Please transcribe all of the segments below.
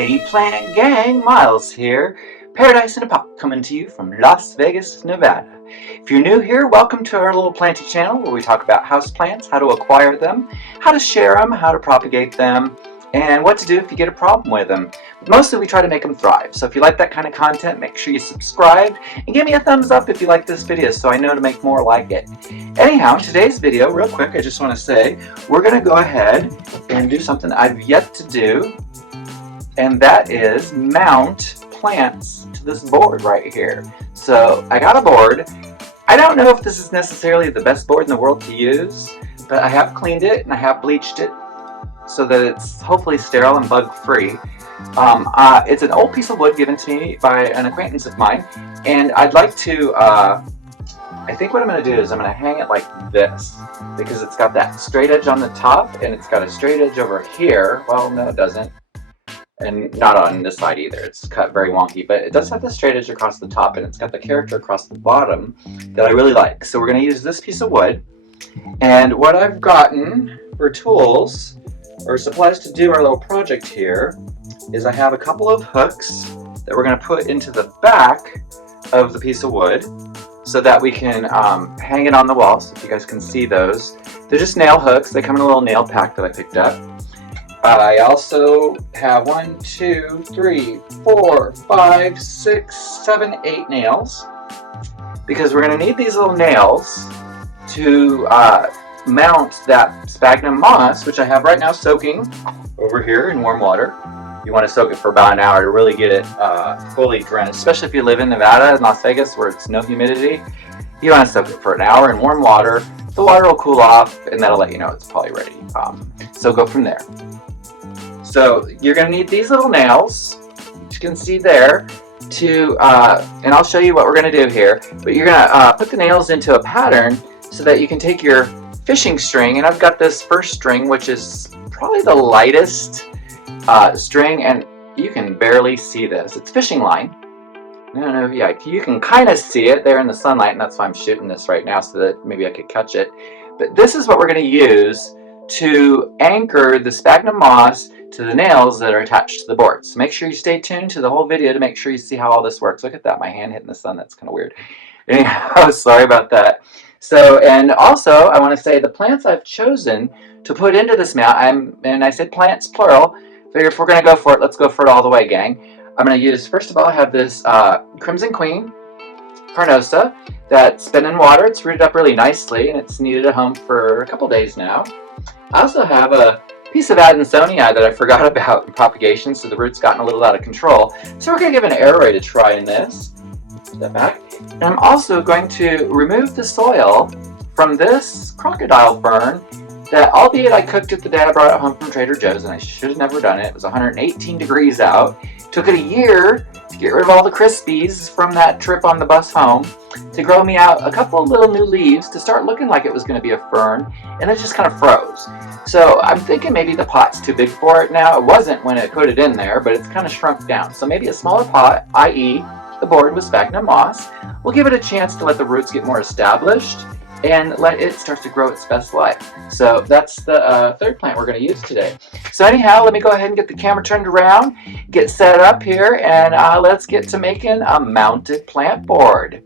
Hey plant gang, Miles here. Paradise in a Pot coming to you from Las Vegas, Nevada. If you're new here, welcome to our little planting channel where we talk about houseplants, how to acquire them, how to share them, how to propagate them, and what to do if you get a problem with them. Mostly we try to make them thrive. So if you like that kind of content, make sure you subscribe and give me a thumbs up if you like this video so I know to make more like it. Anyhow, in today's video, real quick, I just want to say we're going to go ahead and do something I've yet to do, and that is mount plants to this board right here. So I got a board. I don't know if this is necessarily the best board in the world to use, but I have cleaned it and I have bleached it so that it's hopefully sterile and bug free. It's an old piece of wood given to me by an acquaintance of mine, and I'd like to, I think what I'm going to do is I'm going to hang it like this, because it's got that straight edge on the top and it's got a straight edge over here. Well, no it doesn't, and not on this side either. It's cut very wonky, but it does have the straight edge across the top and it's got the character across the bottom that I really like. So we're going to use this piece of wood, and what I've gotten for tools or supplies to do our little project here is I have a couple of hooks that we're going to put into the back of the piece of wood so that we can hang it on the wall, so if you guys can see those. They're just nail hooks. They come in a little nail pack that I picked up. I also have 1, 2, 3, 4, 5, 6, 7, 8 nails, because we're going to need these little nails to mount that sphagnum moss, which I have right now soaking over here in warm water. You want to soak it for about an hour to really get it fully drenched, especially if you live in Nevada and Las Vegas where it's no humidity. You want to soak it for an hour in warm water. The water will cool off and that'll let you know it's probably ready. So go from there. So you're going to need these little nails, which you can see there, to and I'll show you what we're going to do here, but you're going to put the nails into a pattern so that you can take your fishing string, and I've got this first string, which is probably the lightest string, and you can barely see this. It's fishing line. I don't know, yeah, you can kind of see it there in the sunlight, and that's why I'm shooting this right now so that maybe I could catch it. But this is what we're going to use to anchor the sphagnum moss to the nails that are attached to the board. So make sure you stay tuned to the whole video to make sure you see how all this works. Look at that, my hand hitting the sun, that's kind of weird. Anyhow, sorry about that. So, and also I want to say the plants I've chosen to put into this mount, and I said plants plural, figure if we're going to go for it, let's go for it all the way, gang. I'm going to use, first of all, I have this Crimson Queen Carnosa that's been in water. It's rooted up really nicely and it's needed a home for a couple days now. I also have a piece of Adansonii that I forgot about in propagation, so the root's gotten a little out of control. So we're going to give an aerator a try in this. Step back. And I'm also going to remove the soil from this crocodile fern that, albeit I cooked it the day I brought it home from Trader Joe's, and I should have never done it. It was 118 degrees out. It took it a year to get rid of all the crispies from that trip on the bus home to grow me out a couple of little new leaves to start looking like it was going to be a fern, and it just kind of froze. So I'm thinking maybe the pot's too big for it now. It wasn't when I put it in there, but it's kind of shrunk down. So maybe a smaller pot, i.e. the board with sphagnum moss, will give it a chance to let the roots get more established and let it start to grow its best life. So that's the third plant we're going to use today. So anyhow, let me go ahead and get the camera turned around, get set up here, and let's get to making a mounted plant board.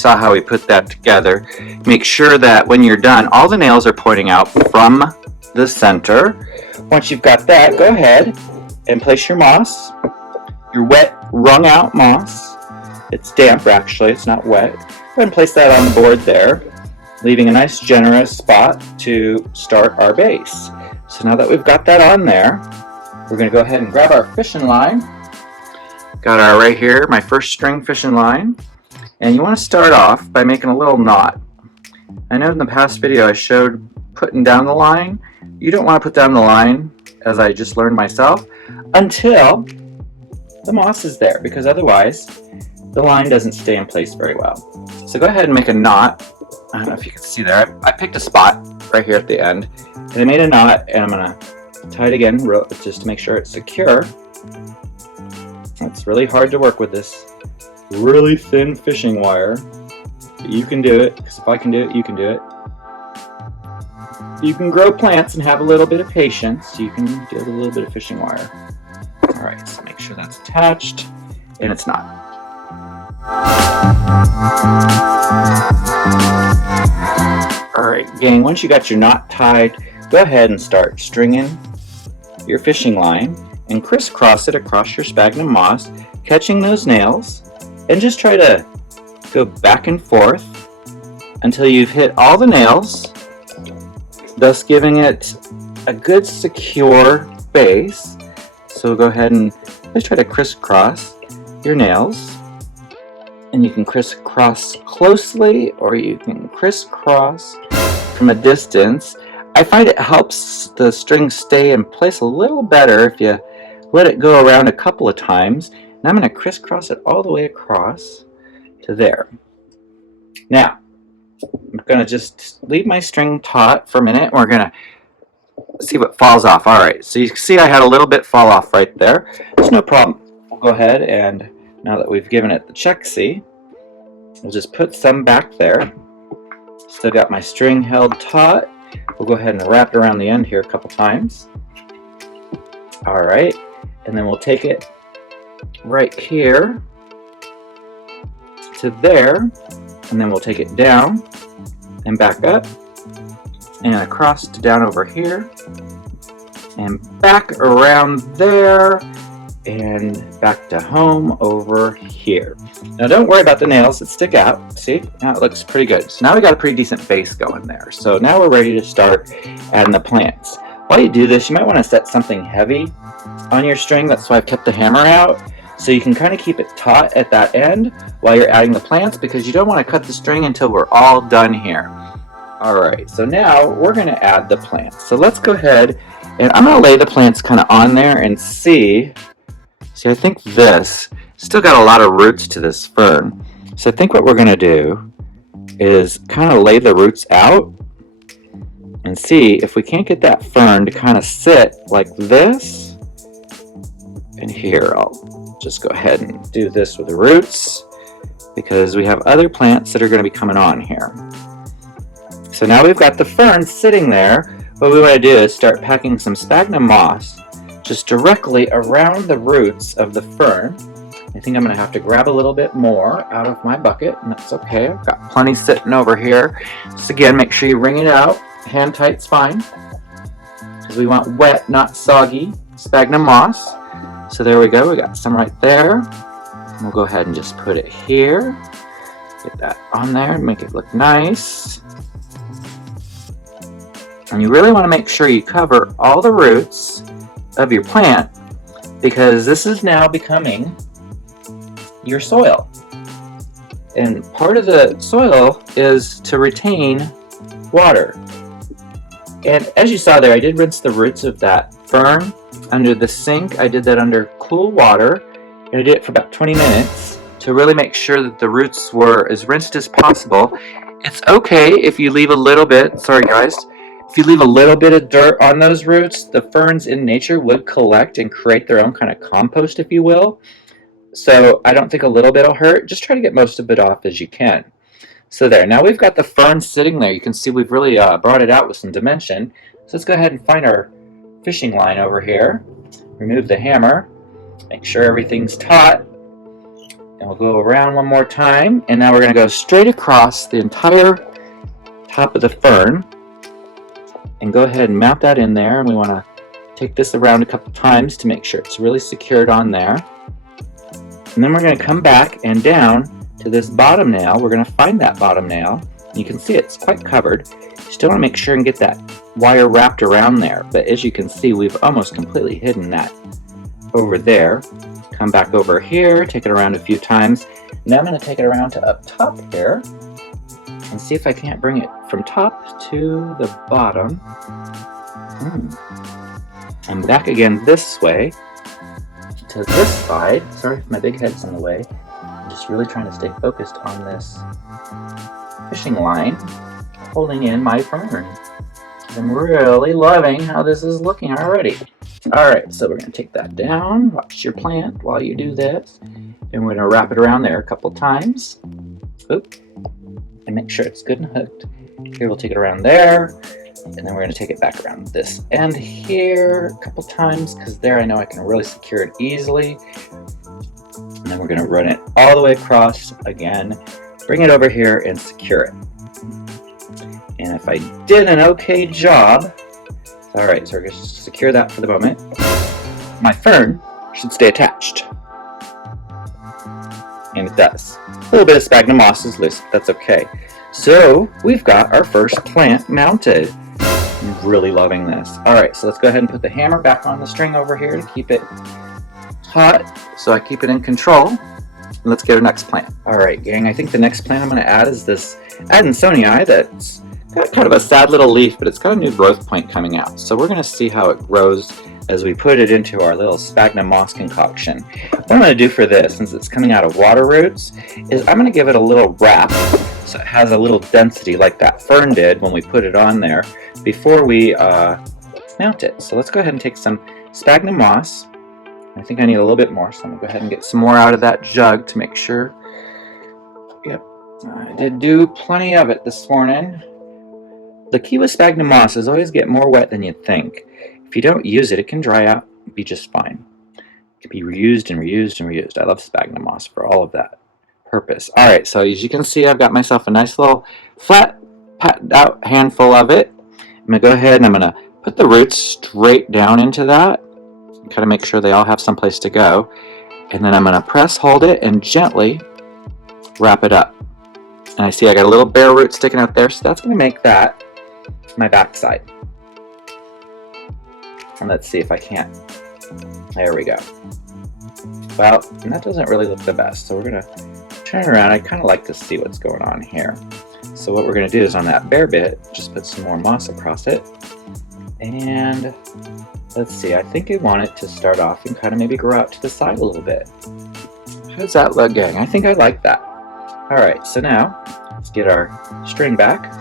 saw how we put that together. Make sure that when you're done, all the nails are pointing out from the center. Once you've got that, go ahead and place your moss, your wet, wrung out moss. It's damp actually, it's not wet. Go ahead and place that on the board there, leaving a nice generous spot to start our base. So now that we've got that on there, we're going to go ahead and grab our fishing line. Got our right here, my first string fishing line. And you want to start off by making a little knot. I know in the past video I showed putting down the line. You don't want to put down the line, as I just learned myself, until the moss is there, because otherwise the line doesn't stay in place very well. So go ahead and make a knot. I don't know if you can see there. I picked a spot right here at the end, and I made a knot, and I'm going to tie it again just to make sure it's secure. It's really hard to work with this really thin fishing wire, but you can do it, because if I can do it, you can do it. You can grow plants and have a little bit of patience. You can deal with a little bit of fishing wire. Alright, so make sure that's attached, and it's not. Alright, gang, once you got your knot tied, go ahead and start stringing your fishing line and crisscross it across your sphagnum moss, catching those nails, and just try to go back and forth until you've hit all the nails, thus giving it a good secure base. So go ahead and just try to crisscross your nails, and you can crisscross closely or you can crisscross from a distance. I find it helps the string stay in place a little better if you let it go around a couple of times. And I'm going to crisscross it all the way across to there. Now, I'm going to just leave my string taut for a minute, and we're going to see what falls off. Alright, so you can see I had a little bit fall off right there. There's no problem. We'll go ahead, and now that we've given it the check-see, we'll just put some back there. Still got my string held taut. We'll go ahead and wrap it around the end here a couple times. Alright, and then we'll take it right here to there, and then we'll take it down and back up and across to down over here and back around there and back to home over here. Now don't worry about the nails that stick out. See, now it looks pretty good. So now we got a pretty decent base going there. So now we're ready to start adding the plants. While you do this, you might want to set something heavy on your string. That's why I've kept the hammer out, so you can kind of keep it taut at that end while you're adding the plants, because you don't want to cut the string until we're all done here. Alright, so now we're going to add the plants. So let's go ahead, and I'm going to lay the plants kind of on there and see. I think this still got a lot of roots to this fern. So I think what we're going to do is kind of lay the roots out and see if we can't get that fern to kind of sit like this. And here, I'll just go ahead and do this with the roots, because we have other plants that are going to be coming on here. So now we've got the fern sitting there. What we want to do is start packing some sphagnum moss just directly around the roots of the fern. I think I'm going to have to grab a little bit more out of my bucket, and that's okay. I've got plenty sitting over here. Just again, make sure you wring it out. Hand tight's fine, because we want wet, not soggy sphagnum moss. So there we go. We got some right there. And we'll go ahead and just put it here. Get that on there and make it look nice. And you really want to make sure you cover all the roots of your plant, because this is now becoming your soil. And part of the soil is to retain water. And as you saw there, I did rinse the roots of that fern under the sink. I did that under cool water, and I did it for about 20 minutes to really make sure that the roots were as rinsed as possible. It's okay if you leave a little bit, sorry guys, if you leave a little bit of dirt on those roots. The ferns in nature would collect and create their own kind of compost, if you will. So I don't think a little bit will hurt. Just try to get most of it off as you can. So there, now we've got the fern sitting there. You can see we've really brought it out with some dimension. So let's go ahead and find our fishing line over here. Remove the hammer. Make sure everything's taut. And we'll go around one more time, and now we're going to go straight across the entire top of the fern and go ahead and mount that in there. And we want to take this around a couple times to make sure it's really secured on there. And then we're going to come back and down to this bottom nail. We're going to find that bottom nail. You can see it's quite covered. You still want to make sure and get that wire wrapped around there. But as you can see, we've almost completely hidden that over there. Come back over here, take it around a few times. Now I'm going to take it around to up top here and see if I can't bring it from top to the bottom. And back again this way to this side. Sorry if my big head's in the way. I'm just really trying to stay focused on this fishing line holding in my fern. I'm really loving how this is looking already. Alright, so we're going to take that down. Watch your plant while you do this. And we're going to wrap it around there a couple times. Oop. And make sure it's good and hooked. Here we'll take it around there. And then we're going to take it back around this end here a couple times, because there I know I can really secure it easily. And then we're going to run it all the way across again. Bring it over here and secure it. And if I did an okay job, alright, so we're going to secure that for the moment. My fern should stay attached. And it does. A little bit of sphagnum moss is loose, but that's okay. So, we've got our first plant mounted. I'm really loving this. Alright, so let's go ahead and put the hammer back on the string over here to keep it hot, so I keep it in control. And let's get our next plant. Alright, gang, I think the next plant I'm going to add is this Adansonii that's got kind of a sad little leaf, but it's got a new growth point coming out. So we're going to see how it grows as we put it into our little sphagnum moss concoction. What I'm going to do for this, since it's coming out of water roots, is I'm going to give it a little wrap so it has a little density like that fern did when we put it on there before we mount it. So let's go ahead and take some sphagnum moss. I think I need a little bit more, so I'm going to go ahead and get some more out of that jug to make sure. Yep, I did do plenty of it this morning. The key with sphagnum moss is always get more wet than you'd think. If you don't use it, it can dry out and be just fine. It can be reused and reused and reused. I love sphagnum moss for all of that purpose. Alright, so as you can see, I've got myself a nice little flat, patted out handful of it. I'm going to go ahead and I'm going to put the roots straight down into that. Kind of make sure they all have some place to go. And then I'm going to press hold it and gently wrap it up. And I see I got a little bare root sticking out there, so that's going to make that my backside. And let's see if I can't. There we go. Well, and that doesn't really look the best, so we're going to turn it around. I kind of like to see what's going on here. So what we're going to do is on that bare bit, just put some more moss across it. And let's see, I think I want it to start off and kind of maybe grow out to the side a little bit. How does that look, gang? I think I like that. Alright, so now let's get our string back.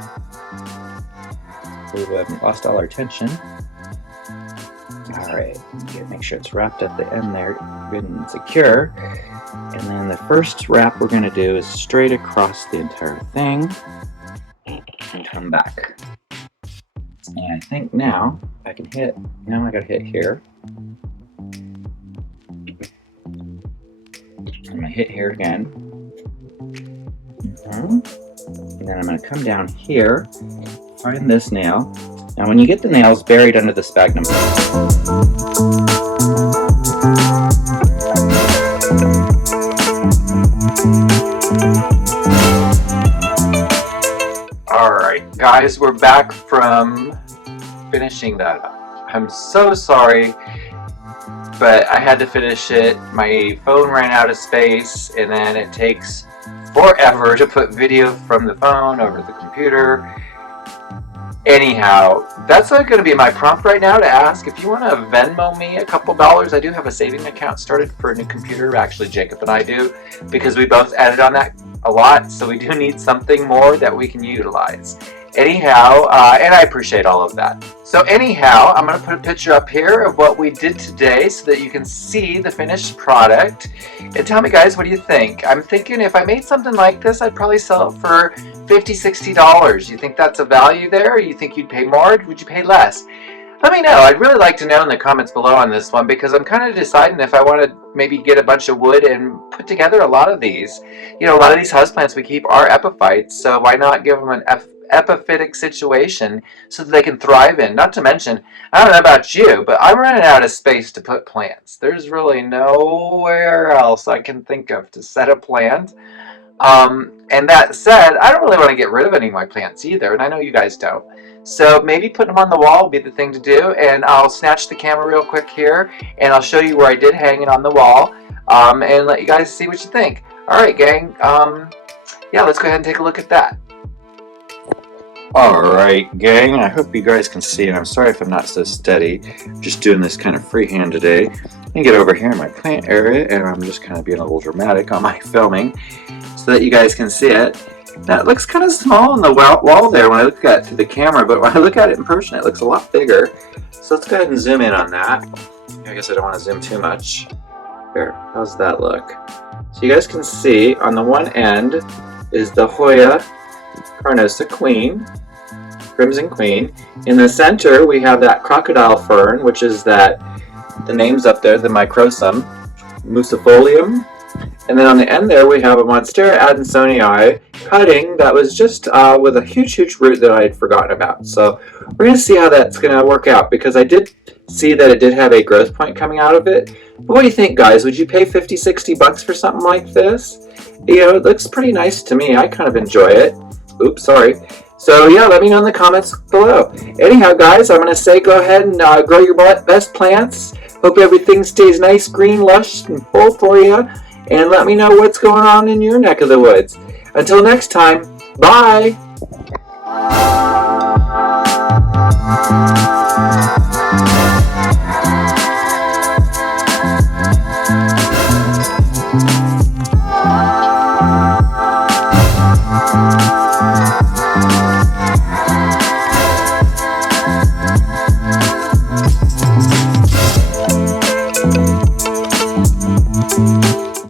We haven't lost all our tension. Alright, make sure it's wrapped at the end there, good and secure. And then the first wrap we're going to do is straight across the entire thing and come back. And I think now I can hit, now I gotta hit here. I'm gonna hit here again. And then I'm gonna come down here, find this nail. Now when you get the nails buried under the sphagnum, alright guys, we're back from finishing that up. I'm so sorry, but I had to finish it. My phone ran out of space, and then it takes forever to put video from the phone over the computer. Anyhow, that's going to be my prompt right now to ask if you want to Venmo me a couple dollars. I do have a saving account started for a new computer. Actually, Jacob and I do, because we both added on that a lot, so we do need something more that we can utilize. Anyhow, and I appreciate all of that. So anyhow, I'm going to put a picture up here of what we did today so that you can see the finished product. And tell me guys, what do you think? I'm thinking if I made something like this, I'd probably sell it for $50, $60. You think that's a value there? Or you think you'd pay more? Or would you pay less? Let me know. I'd really like to know in the comments below on this one, because I'm kind of deciding if I want to maybe get a bunch of wood and put together a lot of these. You know, a lot of these houseplants we keep are epiphytes, so why not give them an epiphytic situation so that they can thrive in? Not to mention, I don't know about you, but I'm running out of space to put plants. There's really nowhere else I can think of to set a plant. And that said, I don't really want to get rid of any of my plants either, and I know you guys don't. So maybe putting them on the wall will be the thing to do, and I'll snatch the camera real quick here, and I'll show you where I did hang it on the wall, and let you guys see what you think. Alright gang, yeah, let's go ahead and take a look at that. Alright gang, I hope you guys can see, and I'm sorry if I'm not so steady. I'm just doing this kind of freehand today. I can get over here in my plant area, and I'm just kind of being a little dramatic on my filming so that you guys can see it. Now it looks kind of small on the wall there when I look at it through the camera, but when I look at it in person it looks a lot bigger. So let's go ahead and zoom in on that. I guess I don't want to zoom too much. Here, how's that look? So you guys can see on the one end is the Hoya carnosa queen, crimson queen. In the center we have that crocodile fern, which is that, the name's up there, the microsum, musifolium. And then on the end there we have a Monstera adansonii cutting that was just with a huge root that I had forgotten about. So we're going to see how that's going to work out, because I did see that it did have a growth point coming out of it. But what do you think, guys? Would you pay 50-60 bucks for something like this? You know, it looks pretty nice to me. I kind of enjoy it. Oops, sorry. So yeah, let me know in the comments below. Anyhow, guys, I'm going to say go ahead and grow your best plants. Hope everything stays nice, green, lush, and full for you. And let me know what's going on in your neck of the woods. Until next time, bye!